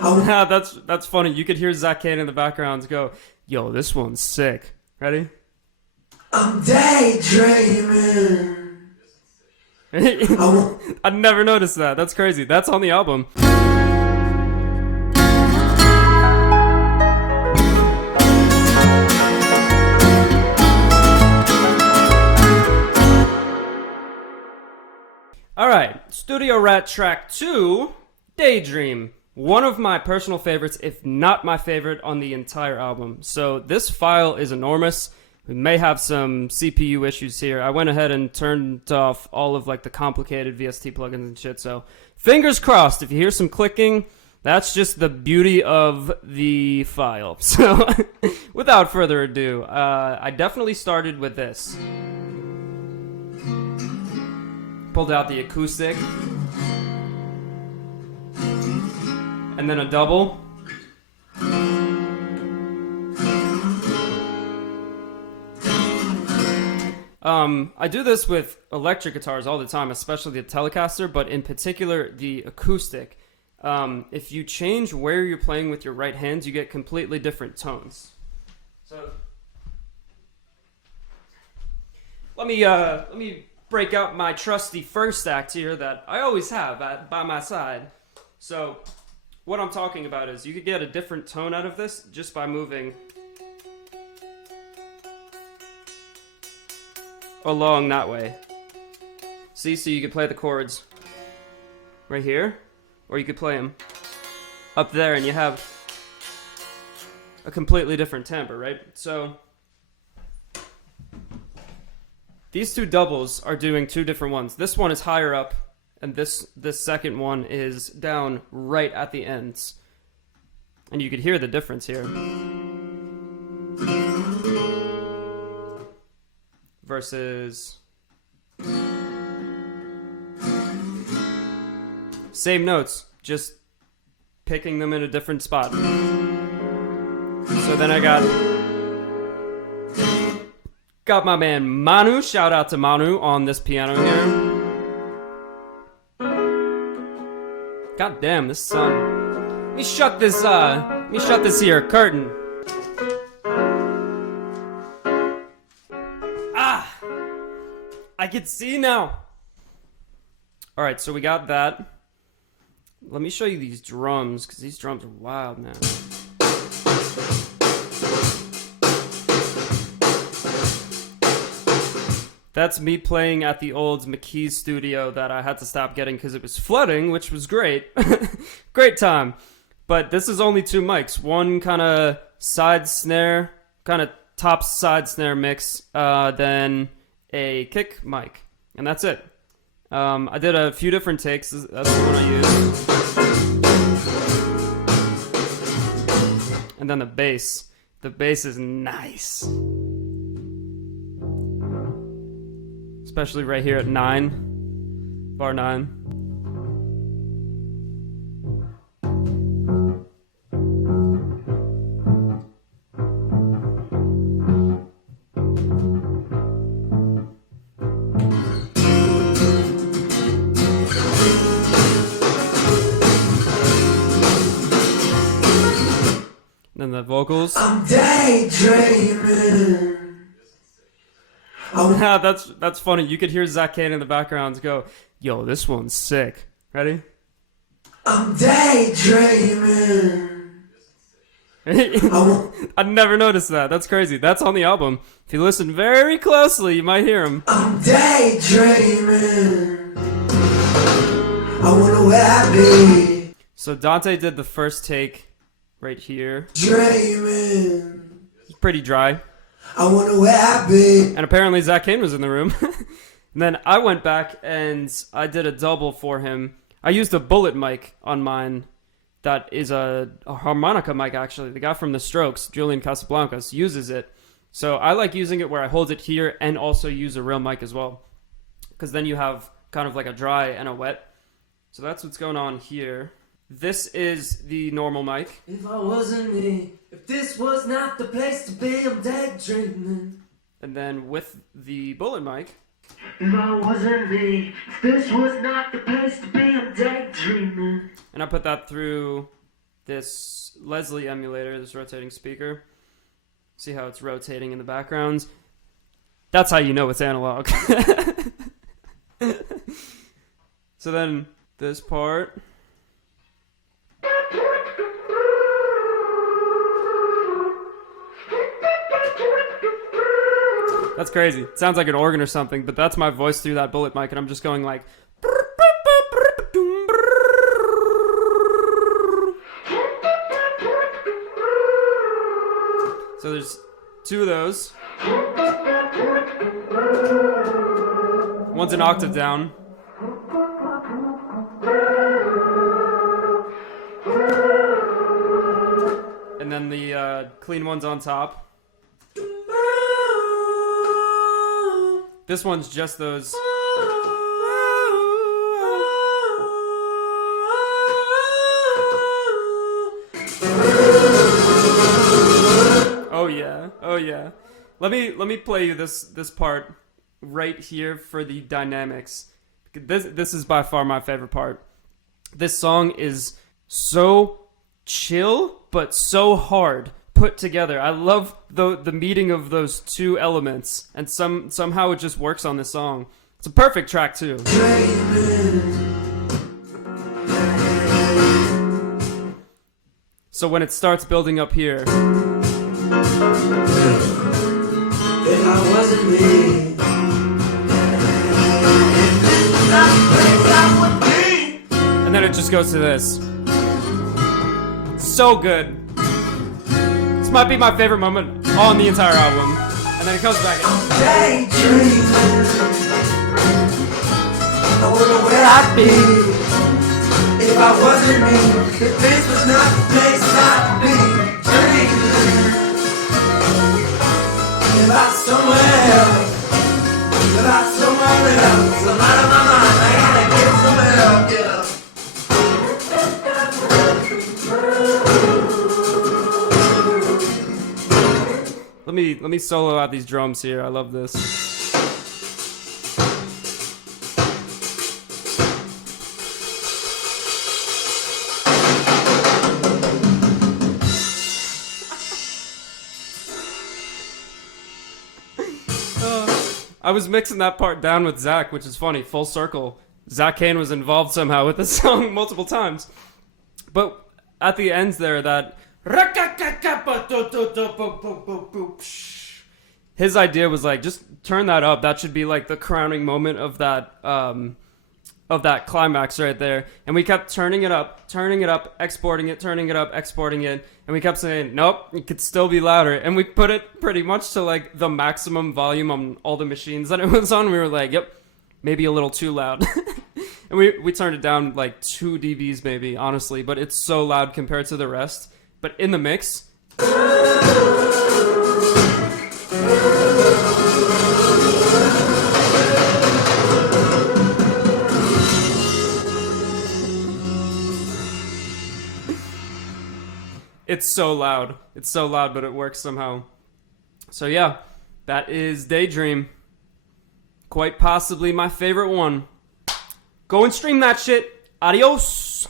Yeah, that's funny. You could hear Zach Kane in the background go, "Yo, this one's sick." Ready? I'm daydreaming. I never noticed that. That's crazy. That's on the album. Alright, Studio Rat Track 2, Daydream. One of my personal favorites, if not my favorite, on the entire album. So this file is enormous. We may have some CPU issues here. I went ahead and turned off all of like the complicated VST plugins and shit, so fingers crossed. If you hear some clicking, that's just the beauty of the file. So without further ado, I definitely started with this. Pulled out the acoustic. And then a double. I do this with electric guitars all the time, especially the Telecaster, but in particular the acoustic. If you change where you're playing with your right hand, you get completely different tones. So let me break out my trusty first act here that I always have by my side. So what I'm talking about is you could get a different tone out of this just by moving along that way. See, so you could play the chords right here, or you could play them up there and you have a completely different timbre, right? So these two doubles are doing two different ones. This one is higher up, and this second one is down right at the ends. And you could hear the difference here. Versus same notes, just picking them in a different spot. So then I got my man Manu. Shout out to Manu on this piano here. God damn, this sun. Let me shut this here curtain. I can see now. All right, so we got that. Let me show you these drums, because these drums are wild now. That's me playing at the old McKee's studio that I had to stop getting because it was flooding, which was great. Great time. But this is only two mics. One kind of side snare, kind of top side snare mix, then a kick mic, and that's it. I did a few different takes. That's the one I used. And then the bass. The bass is nice. Especially right here at 9. Bar 9. And the vocals. I'm daydreaming. Yeah, that's funny. You could hear Zach Kane in the background go, "Yo, this one's sick." Ready? I'm daydreaming. I never noticed that. That's crazy. That's on the album. If you listen very closely, you might hear him. I'm daydreaming. I wonder where I be. So Dante did the first take right here. Dreaming. It's pretty dry. I wonder where I be. And apparently Zach Kane was in the room. And then I went back and I did a double for him. I used a bullet mic on mine. That is a harmonica mic, actually. The guy from The Strokes, Julian Casablancas, uses it. So I like using it where I hold it here and also use a real mic as well. Because then you have kind of like a dry and a wet. So that's what's going on here. This is the normal mic. If I wasn't me, if this was not the place to be, I'm daydreaming. And then with the bullet mic. If I wasn't me, if this was not the place to be, I'm daydreaming. And I put that through this Leslie emulator, this rotating speaker. See how it's rotating in the background? That's how you know it's analog. So then this part. That's crazy. It sounds like an organ or something, but that's my voice through that bullet mic, and I'm just going like. So there's two of those. One's an octave down. And then the clean one's on top. This one's just those. Oh yeah, oh yeah. Let me play you this part right here for the dynamics. This is by far my favorite part. This song is so chill but so hard put together. I love the meeting of those two elements, and somehow it just works on this song. It's a perfect track too. So when it starts building up here, If I wasn't me, and then it just goes to this. So good. This might be my favorite moment on the entire album. And then it comes back in. daydream. I wonder where I'd be if I wasn't me. If this was not the place I'd be dreaming. If I was somewhere else, if I was somewhere else, I'm out of my mind. I gotta get somewhere else, yeah. Let me solo out these drums here. I love this. I was mixing that part down with Zach, which is funny. Full circle. Zach Kane was involved somehow with this song multiple times. But at the ends there, that his idea was like, just turn that up. That should be like the crowning moment of that climax right there. And we kept turning it up, exporting it, turning it up, exporting it. And we kept saying, nope, it could still be louder. And we put it pretty much to like the maximum volume on all the machines that it was on. We were like, yep, maybe a little too loud. And we turned it down like 2 dBs maybe, honestly. But it's so loud compared to the rest. But in the mix... It's so loud. It's so loud, but it works somehow. So yeah, that is Daydream. Quite possibly my favorite one. Go and stream that shit. Adios.